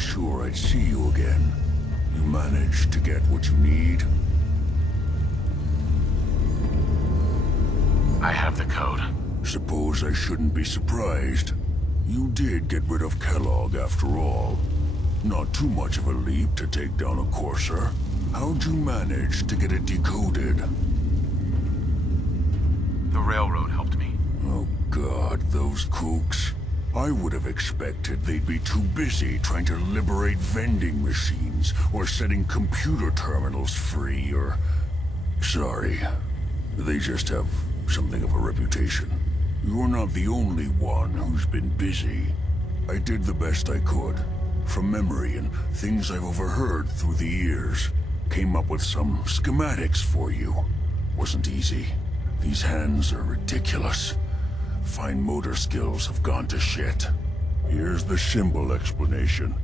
sure I'd see you again. You managed to get what you need? I have the code. Suppose I shouldn't be surprised. You did get rid of Kellogg after all. Not too much of a leap to take down a Courser. How'd you manage to get it decoded? The railroad helped me. Oh God, those kooks. I would have expected they'd be too busy trying to liberate vending machines or setting computer terminals free or... Sorry. They just have something of a reputation. You're not the only one who's been busy. I did the best I could. From memory and things I've overheard through the years. Came up with some schematics for you. Wasn't easy. These hands are ridiculous. Fine motor skills have gone to shit. Here's the simple explanation.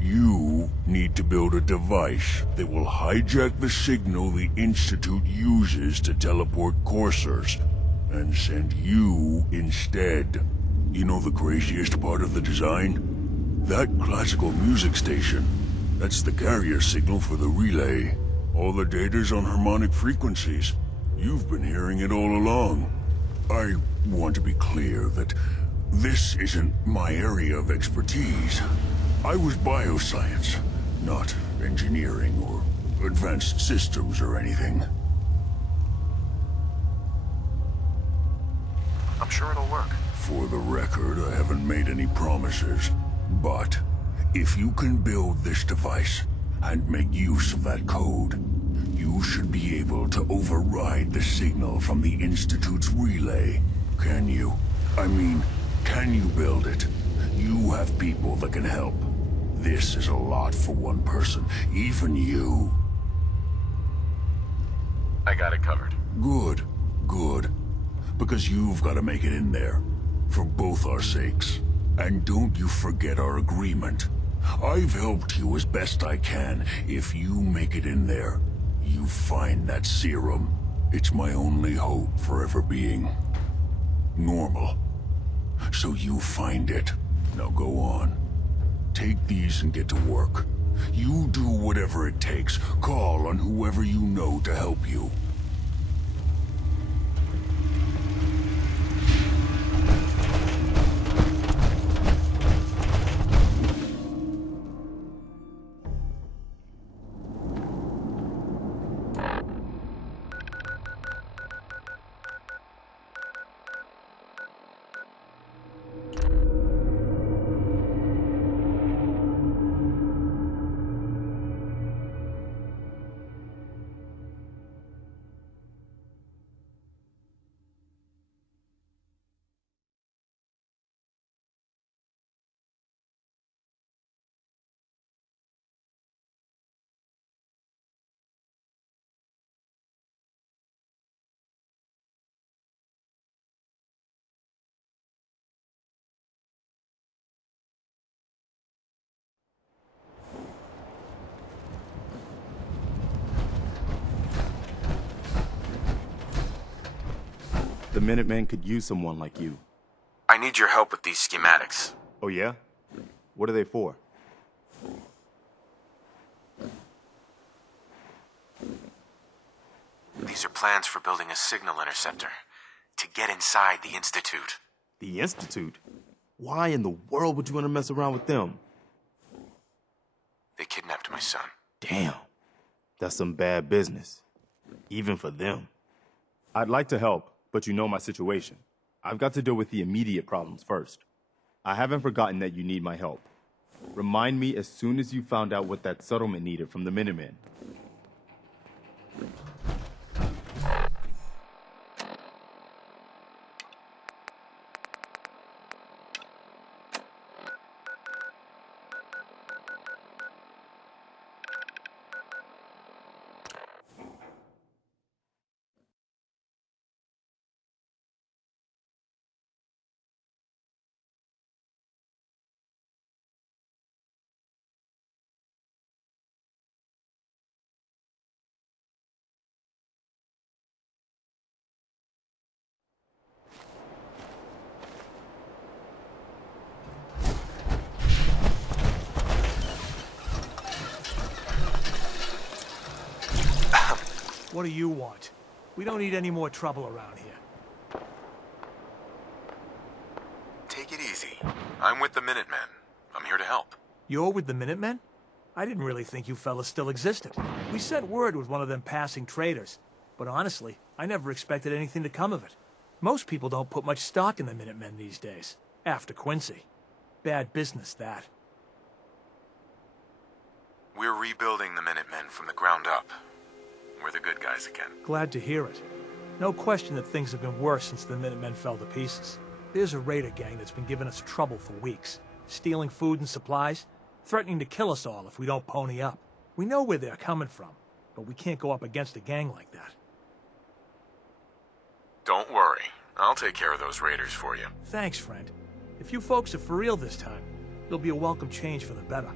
You need to build a device that will hijack the signal the Institute uses to teleport coursers, and send you instead. You know the craziest part of the design? That classical music station. That's the carrier signal for the relay. All the data's on harmonic frequencies. You've been hearing it all along. I want to be clear that this isn't my area of expertise. I was bioscience, not engineering or advanced systems or anything. I'm sure it'll work. For the record, I haven't made any promises. But if you can build this device and make use of that code, you should be able to override the signal from the Institute's relay. Can you? I mean, can you build it? You have people that can help. This is a lot for one person, even you. I got it covered. Good, good. Because you've got to make it in there. For both our sakes. And don't you forget our agreement. I've helped you as best I can. If you make it in there, you find that serum. It's my only hope for ever being normal. So you find it. Now go on. Take these and get to work. You do whatever it takes. Call on whoever you know to help you. The Minutemen could use someone like you. I need your help with these schematics. Oh yeah? What are they for? These are plans for building a signal interceptor to get inside the Institute. The Institute? Why in the world would you want to mess around with them? They kidnapped my son. Damn. That's some bad business. Even for them. I'd like to help, but you know my situation. I've got to deal with the immediate problems first. I haven't forgotten that you need my help. Remind me as soon as you found out what that settlement needed from the Minutemen. What do you want? We don't need any more trouble around here. Take it easy. I'm with the Minutemen. I'm here to help. You're with the Minutemen? I didn't really think you fellas still existed. We sent word with one of them passing traders. But honestly, I never expected anything to come of it. Most people don't put much stock in the Minutemen these days. After Quincy. Bad business, that. We're rebuilding the Minutemen from the ground up. We're the good guys again. Glad to hear it. No question that things have been worse since the Minutemen fell to pieces. There's a raider gang that's been giving us trouble for weeks. Stealing food and supplies, threatening to kill us all if we don't pony up. We know where they're coming from, but we can't go up against a gang like that. Don't worry. I'll take care of those raiders for you. Thanks, friend. If you folks are for real this time, it'll be a welcome change for the better.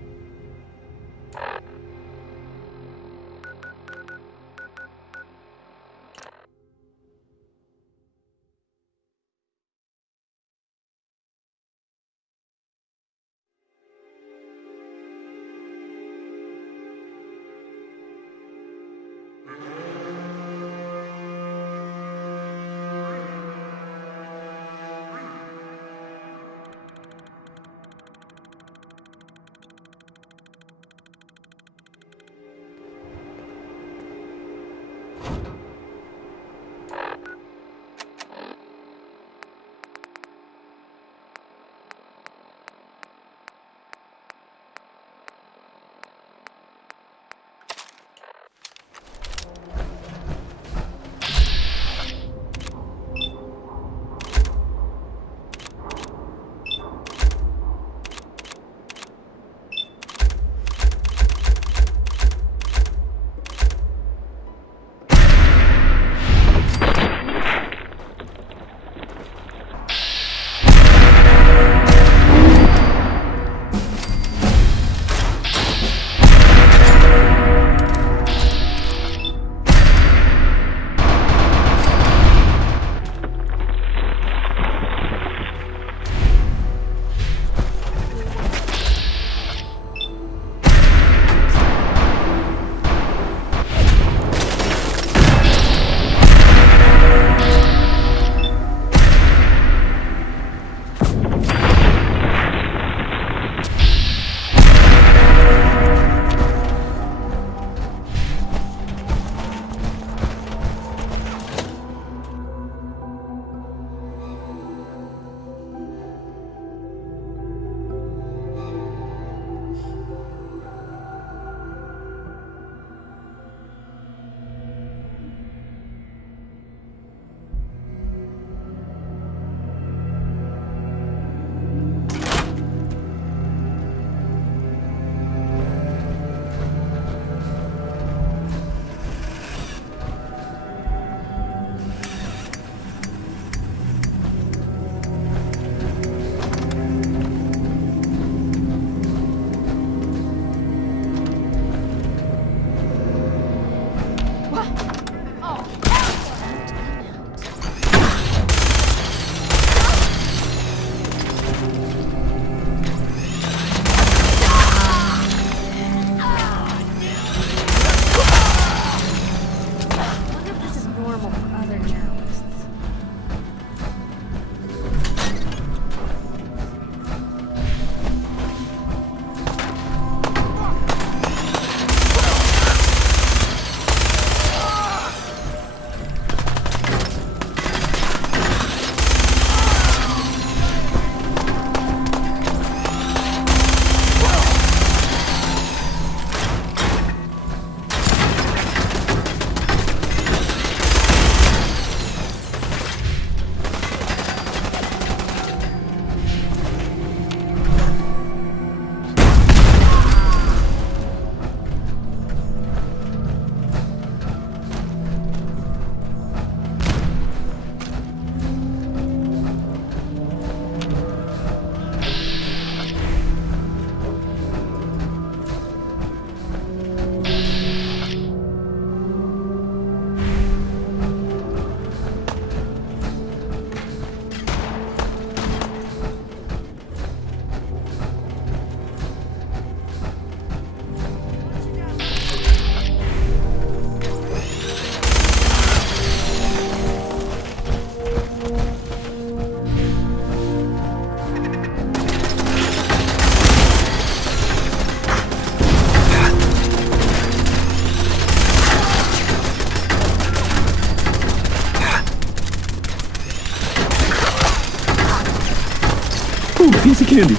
Candy.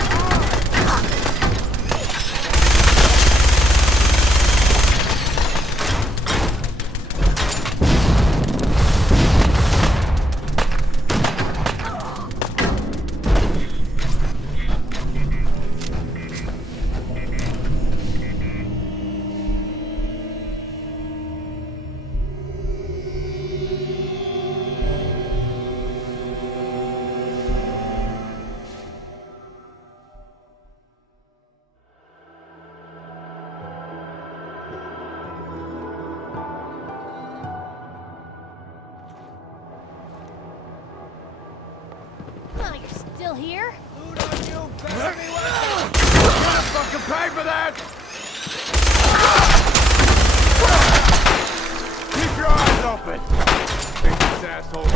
Oh, you're still here? Fucking pay for that! Keep your eyes open! Think this asshole.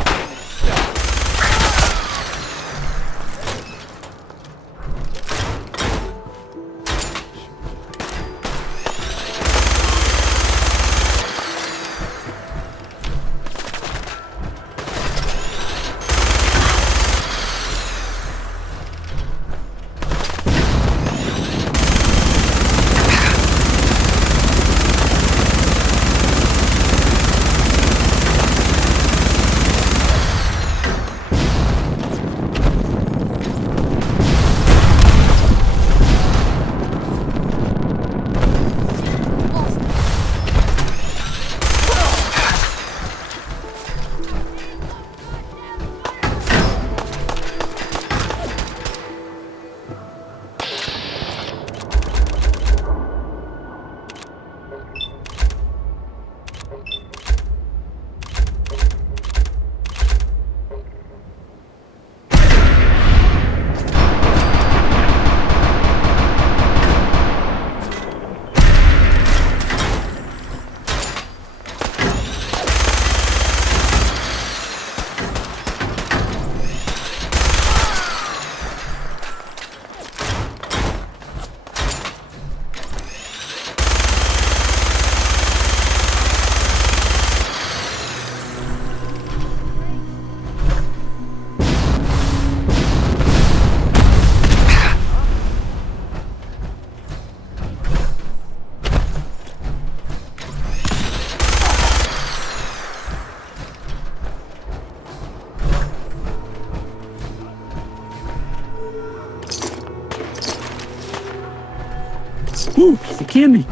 Ooh, piece of candy.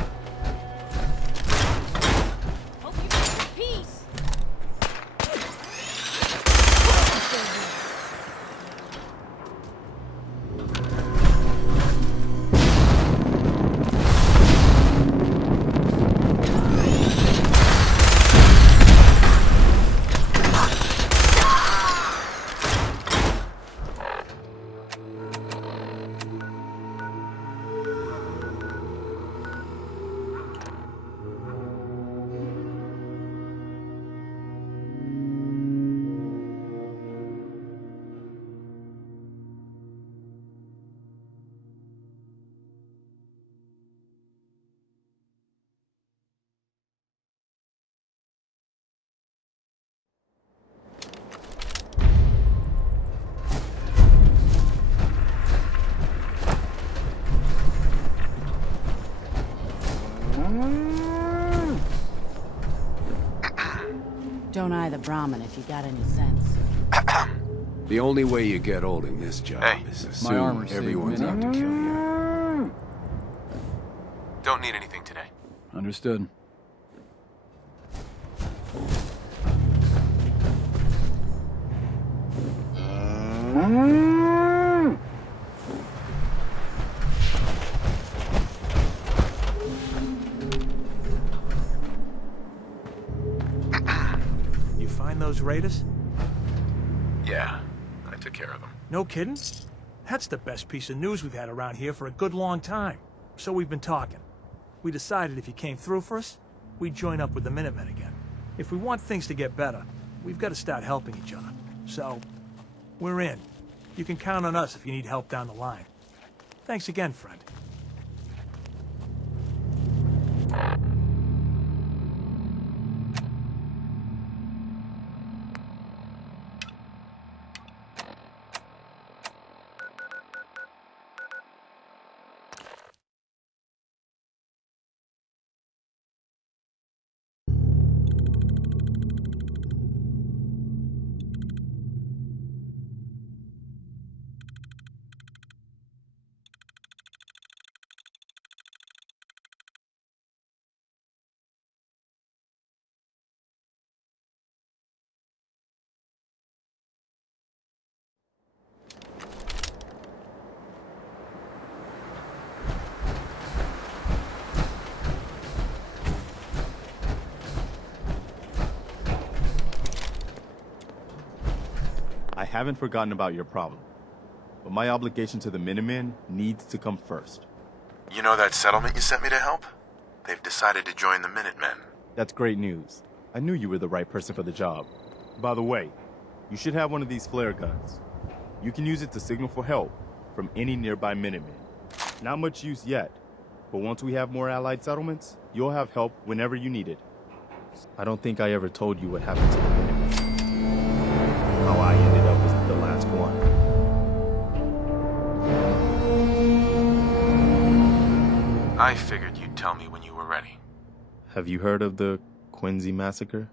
Hope you got your piece. Don't eye the Brahmin if you got any sense. The only way you get old in this job Hey. is My assume armor's everyone's saved out to me. kill you. Don't need anything today. Understood. You find those raiders? Yeah, I took care of them. No kidding? That's the best piece of news we've had around here for a good long time. So we've been talking. We decided if you came through for us, we'd join up with the Minutemen again. If we want things to get better, we've got to start helping each other. So, we're in. You can count on us if you need help down the line. Thanks again, friend. haven't forgotten about your problem, but my obligation to the Minutemen needs to come first. You know that settlement you sent me to help? They've decided to join the Minutemen. That's great news. I knew you were the right person for the job. By the way, you should have one of these flare guns. You can use it to signal for help from any nearby Minutemen. Not much use yet, but once we have more allied settlements, you'll have help whenever you need it. I don't think I ever told you what happened to the Minutemen. How I ended up as the last one. I figured you'd tell me when you were ready. Have you heard of the Quincy Massacre?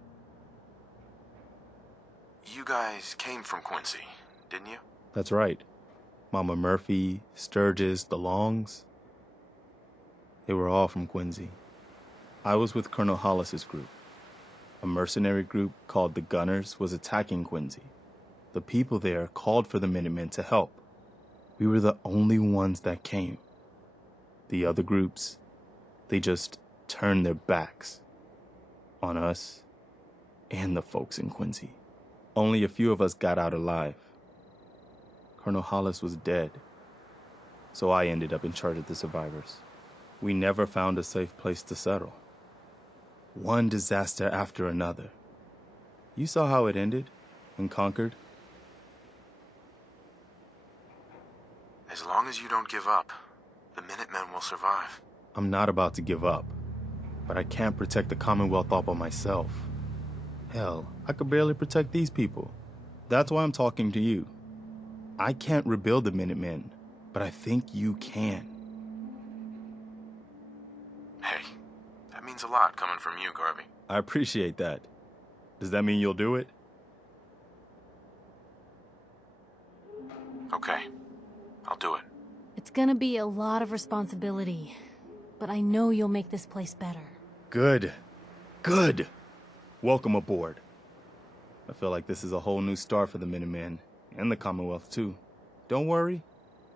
You guys came from Quincy, didn't you? That's right. Mama Murphy, Sturgis, the Longs. They were all from Quincy. I was with Colonel Hollis's group. A mercenary group called the Gunners was attacking Quincy. The people there called for the Minutemen to help. We were the only ones that came. The other groups, they just turned their backs on us and the folks in Quincy. Only a few of us got out alive. Colonel Hollis was dead, so I ended up in charge of the survivors. We never found a safe place to settle. One disaster after another. You saw how it ended in Concord. As long as you don't give up, the Minutemen will survive. I'm not about to give up, but I can't protect the Commonwealth all by myself. Hell, I could barely protect these people. That's why I'm talking to you. I can't rebuild the Minutemen, but I think you can. Hey, that means a lot coming from you, Garvey. I appreciate that. Does that mean you'll do it? Okay, I'll do it. It's gonna be a lot of responsibility, but I know you'll make this place better. Good. Good. Welcome aboard. I feel like this is a whole new start for the Minutemen, and the Commonwealth, too. Don't worry.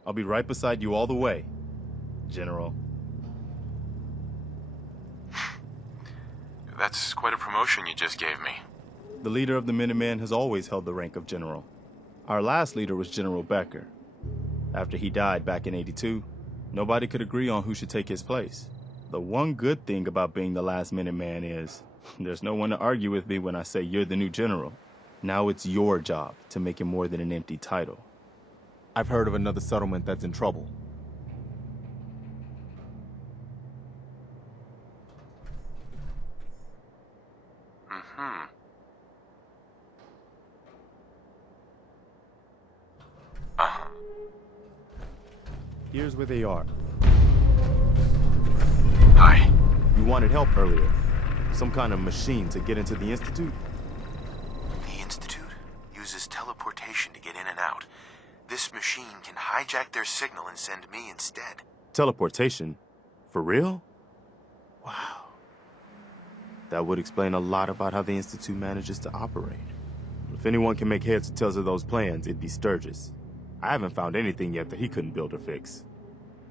I'll be right beside you all the way, General. That's quite a promotion you just gave me. The leader of the Minutemen has always held the rank of General. Our last leader was General Becker. After he died back in '82, nobody could agree on who should take his place. The one good thing about being the last Minuteman is there's no one to argue with me when I say you're the new general. Now it's your job to make it more than an empty title. I've heard of another settlement that's in trouble. Here's where they are. Hi. You wanted help earlier. Some kind of machine to get into the Institute? The Institute uses teleportation to get in and out. This machine can hijack their signal and send me instead. Teleportation? For real? Wow. That would explain a lot about how the Institute manages to operate. If anyone can make heads or tails of those plans, it'd be Sturgis. I haven't found anything yet that he couldn't build or fix.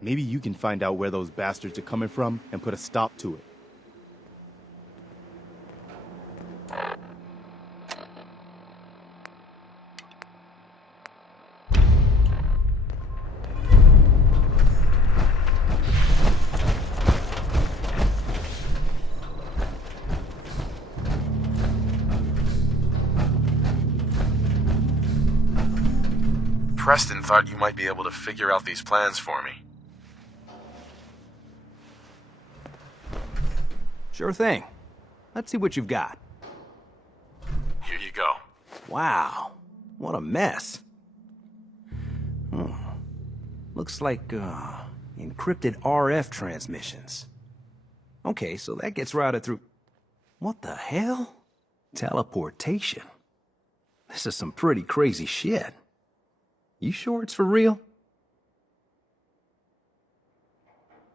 Maybe you can find out where those bastards are coming from and put a stop to it. Preston thought you might be able to figure out these plans for me. Sure thing. Let's see what you've got. Here you go. Wow, what a mess. Looks like, encrypted RF transmissions. Okay, so that gets routed through... What the hell? Teleportation. This is some pretty crazy shit. You sure it's for real?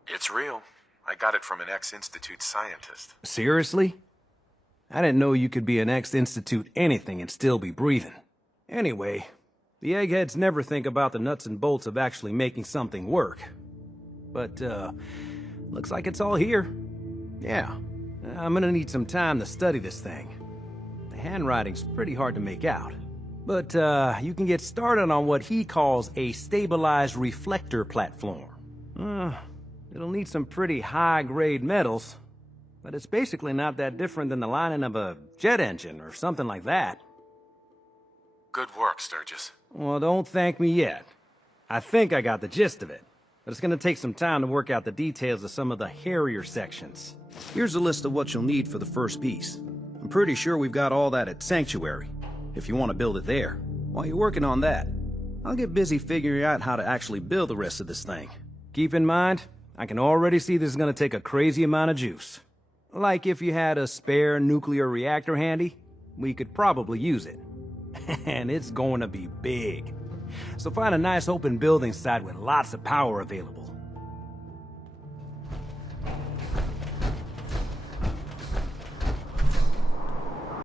It's real. I got it from an ex-Institute scientist. Seriously? I didn't know you could be an ex-Institute anything and still be breathing. Anyway, the eggheads never think about the nuts and bolts of actually making something work. But, looks like it's all here. Yeah, I'm gonna need some time to study this thing. The handwriting's pretty hard to make out, But, you can get started on what he calls a stabilized reflector platform. It'll need some pretty high-grade metals, but it's basically not that different than the lining of a jet engine or something like that. Good work, Sturgis. Well, don't thank me yet. I think I got the gist of it, but it's gonna take some time to work out the details of some of the hairier sections. Here's a list of what you'll need for the first piece. I'm pretty sure we've got all that at Sanctuary, if you want to build it there. While you're working on that, I'll get busy figuring out how to actually build the rest of this thing. Keep in mind, I can already see this is gonna take a crazy amount of juice. Like if you had a spare nuclear reactor handy, we could probably use it. And it's going to be big. So find a nice open building site with lots of power available.